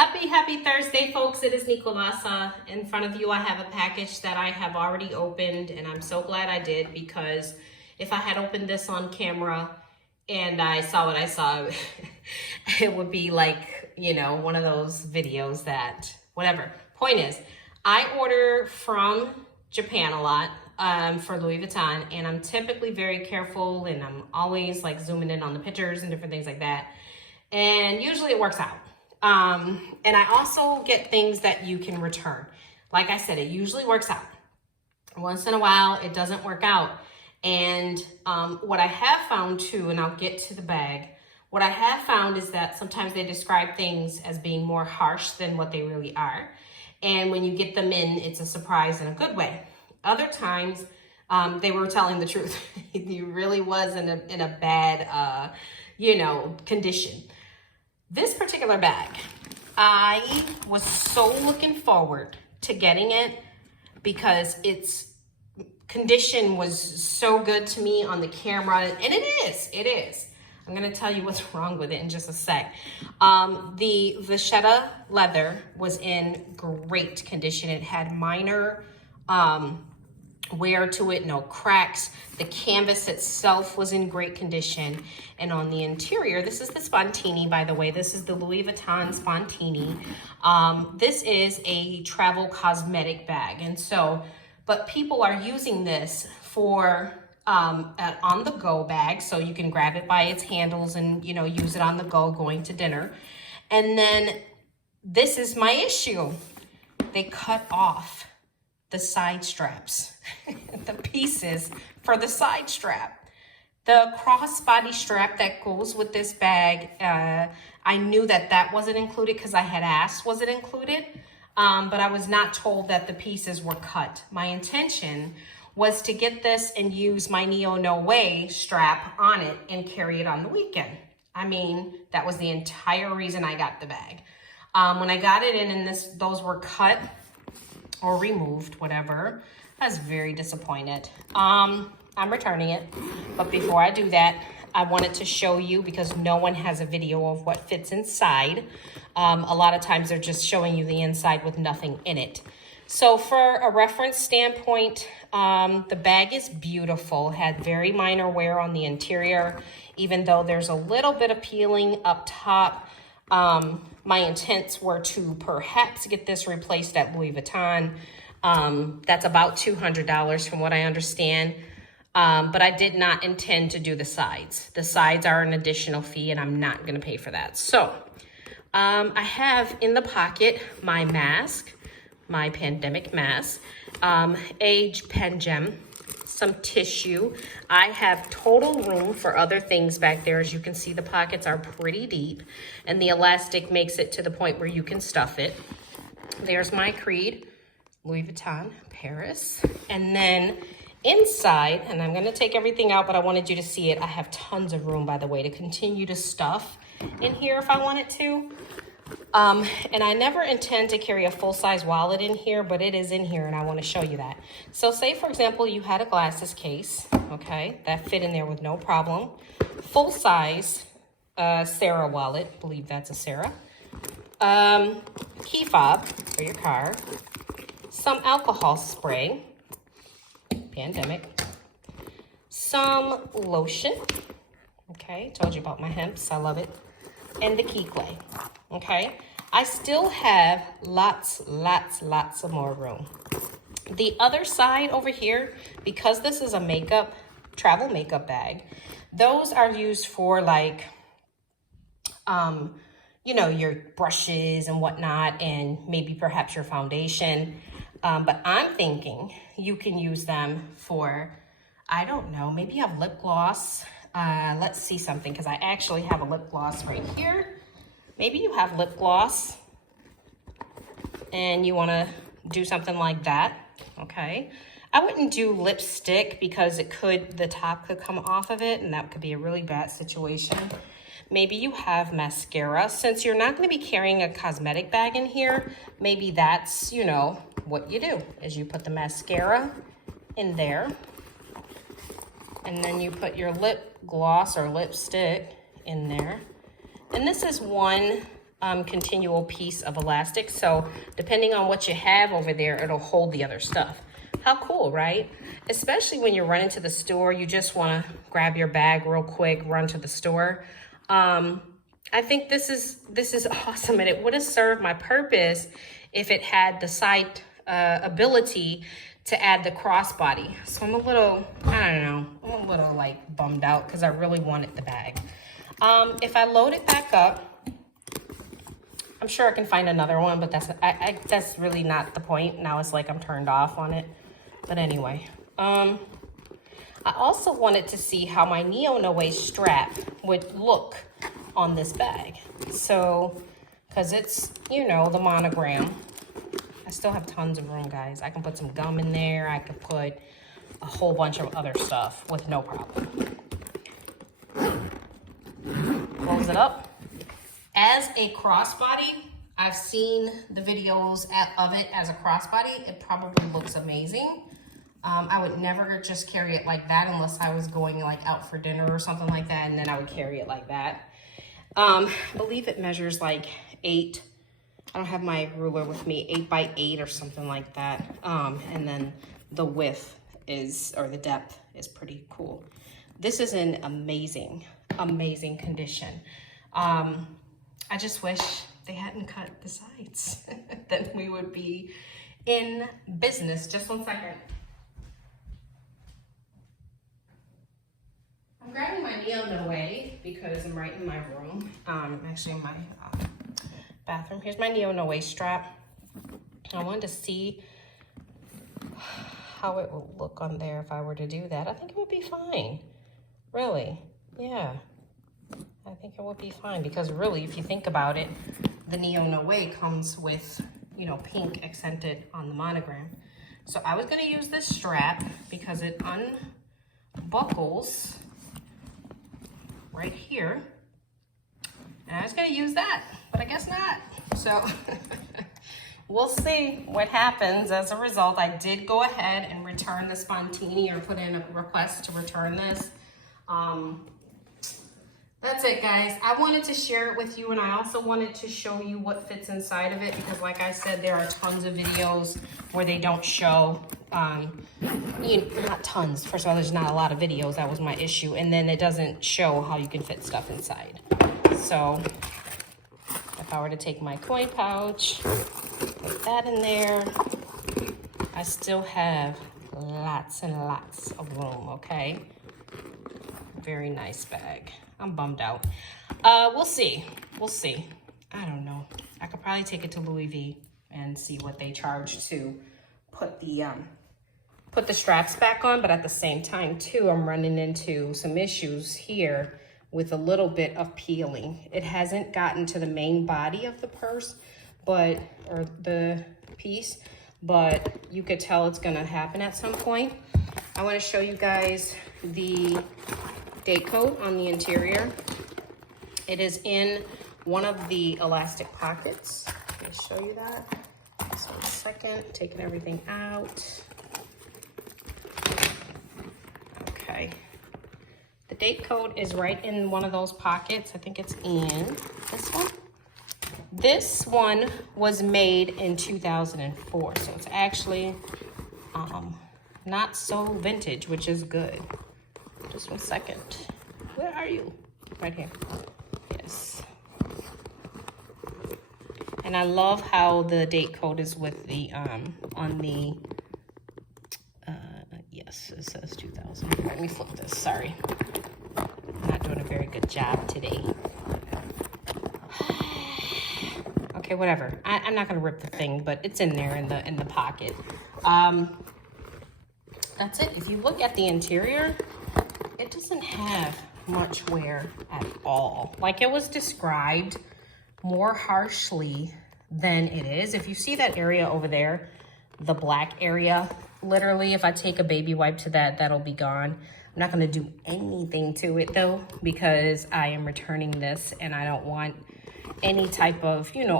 Happy Thursday, folks. It is Nicolasa. In front of you, I have a package that I have already opened, and I'm so glad I did, because if I had opened this on camera and I saw what I saw, it would be like, you know, one of those videos that, whatever. Point is, I order from Japan a lot for Louis Vuitton, and I'm typically very careful, and I'm always like zooming in on the pictures and different things like that. And usually it works out. And I also get things that you can return. Like I said, it usually works out. Once in a while, it doesn't work out. And what I have found too, and I'll get to the bag, what I have found is that sometimes they describe things as being more harsh than what they really are. And when you get them in, it's a surprise in a good way. Other times, they were telling the truth. It really was in a bad, condition. This particular bag, I was so looking forward to getting it because its condition was so good to me on the camera, and it is. I'm gonna tell you what's wrong with it in just a sec. The vachetta leather was in great condition. It had minor wear to it, no cracks. The canvas itself was in great condition. And on the interior, this is the Spontini, by the way. This is the Louis Vuitton Spontini. This is a travel cosmetic bag. And so, but people are using this for an on-the-go bag. So you can grab it by its handles and, you know, use it on the go going to dinner. And then this is my issue. They cut off the side straps, the pieces for the side strap. The crossbody strap that goes with this bag, I knew that wasn't included because I had asked, was it included? But I was not told that the pieces were cut. My intention was to get this and use my Neo No Way strap on it and carry it on the weekend. I mean, that was the entire reason I got the bag. When I got it in and those were cut or removed, whatever, I was very disappointed. I'm returning it, but before I do that, I wanted to show you, because no one has a video of what fits inside. A lot of times they're just showing you the inside with nothing in it. So for a reference standpoint, the bag is beautiful, had very minor wear on the interior, even though there's a little bit of peeling up top. My intents were to perhaps get this replaced at Louis Vuitton. That's about $200 from what I understand. But I did not intend to do the sides. The sides are an additional fee, and I'm not going to pay for that. So I have in the pocket my mask, my pandemic mask, a pen gem, some tissue. I have total room for other things back there. As you can see, the pockets are pretty deep, and the elastic makes it to the point where you can stuff it. There's my Creed, Louis Vuitton, Paris. And then inside, and I'm gonna take everything out, but I wanted you to see it. I have tons of room, by the way, to continue to stuff in here if I wanted to. And I never intend to carry a full-size wallet in here, but it is in here, and I want to show you that. So say, for example, you had a glasses case, okay, that fit in there with no problem. Full-size Sarah wallet, I believe that's a Sarah. Key fob for your car. Some alcohol spray, pandemic. Some lotion, okay, told you about my hemps, I love it. And the key clay, okay? I still have lots of more room. The other side over here, because this is a travel makeup bag, those are used for like, your brushes and whatnot, and maybe perhaps your foundation. But I'm thinking you can use them for, I don't know, maybe you have lip gloss. Let's see something, because I actually have a lip gloss right here. Maybe you have lip gloss and you want to do something like that, okay? I wouldn't do lipstick because the top could come off of it, and that could be a really bad situation. Maybe you have mascara. Since you're not going to be carrying a cosmetic bag in here, maybe that's, what you do is you put the mascara in there, and then you put your lip gloss or lipstick in there. And this is one continual piece of elastic. So depending on what you have over there, it'll hold the other stuff. How cool, right? Especially when you're running to the store, you just want to grab your bag real quick, run to the store. I think this is awesome, and it would have served my purpose if it had the side ability to add the crossbody. So I'm a little, I don't know, I'm a little like bummed out because I really wanted the bag. If I load it back up, I'm sure I can find another one, but that's really not the point. Now it's like I'm turned off on it. But anyway, I also wanted to see how my Neo-Noe strap would look on this bag. So, because it's, you know, the monogram. I still have tons of room, guys. I can put some gum in there. I could put a whole bunch of other stuff with no problem. Close it up. As a crossbody, I've seen the videos of it as a crossbody. It probably looks amazing. I would never just carry it like that unless I was going like out for dinner or something like that, and then I would carry it like that. I believe it measures like 8. I don't have my ruler with me, 8 by 8 or something like that. And then the width is, or the depth is pretty cool. This is in amazing, amazing condition. I just wish they hadn't cut the sides. Then we would be in business. Just one second. I'm grabbing my Neo-Noe because I'm right in my room. Actually in my bathroom. Here's my Neo-Noe strap. I wanted to see how it will look on there if I were to do that. I think it would be fine. Really, yeah. I think it would be fine because really, if you think about it, the Neo-Noe comes with, you know, pink accented on the monogram. So I was gonna use this strap because it unbuckles right here. And I was gonna use that, but I guess not. So we'll see what happens as a result. I did go ahead and return the Spontini, or put in a request to return this. That's it, guys. I wanted to share it with you, and I also wanted to show you what fits inside of it because, like I said, there are tons of videos where they don't show, not tons. First of all, there's not a lot of videos. That was my issue. And then it doesn't show how you can fit stuff inside. So if I were to take my coin pouch, put that in there, I still have lots and lots of room, okay? Very nice bag. I'm bummed out. We'll see. We'll see. I don't know. I could probably take it to Louis V and see what they charge to put the straps back on. But at the same time, too, I'm running into some issues here with a little bit of peeling. It hasn't gotten to the main body of the purse, or the piece, but you could tell it's gonna happen at some point. I wanna show you guys the date code on the interior. It is in one of the elastic pockets. Let me show you that. So a second, taking everything out. Okay. The date code is right in one of those pockets. I think it's in this one. This one was made in 2004, so it's actually not so vintage, which is good. Just one second. Where are you? Right here. Yes. And I love how the date code is with the, on the, yes, it says 2000. Let me flip this, sorry. I'm not doing a very good job today. Okay, whatever. I'm not gonna rip the thing, but it's in there in the pocket. That's it. If you look at the interior, it doesn't have much wear at all. Like it was described more harshly than it is. If you see that area over there, the black area, literally if I take a baby wipe to that, that'll be gone. I'm not gonna do anything to it though, because I am returning this and I don't want any type of, you know,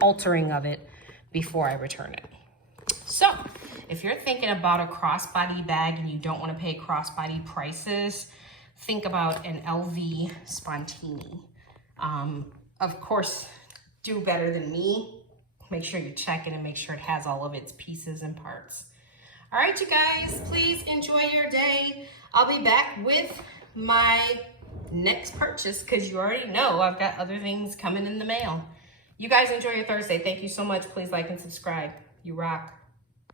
altering of it before I return it. So if you're thinking about a crossbody bag and you don't want to pay crossbody prices, think about an LV Spontini. of course, do better than me. Make sure you check it and make sure it has all of its pieces and parts. All right, you guys, please enjoy your day. I'll be back with my next purchase because you already know I've got other things coming in the mail. You guys enjoy your Thursday. Thank you so much. Please like and subscribe. You rock.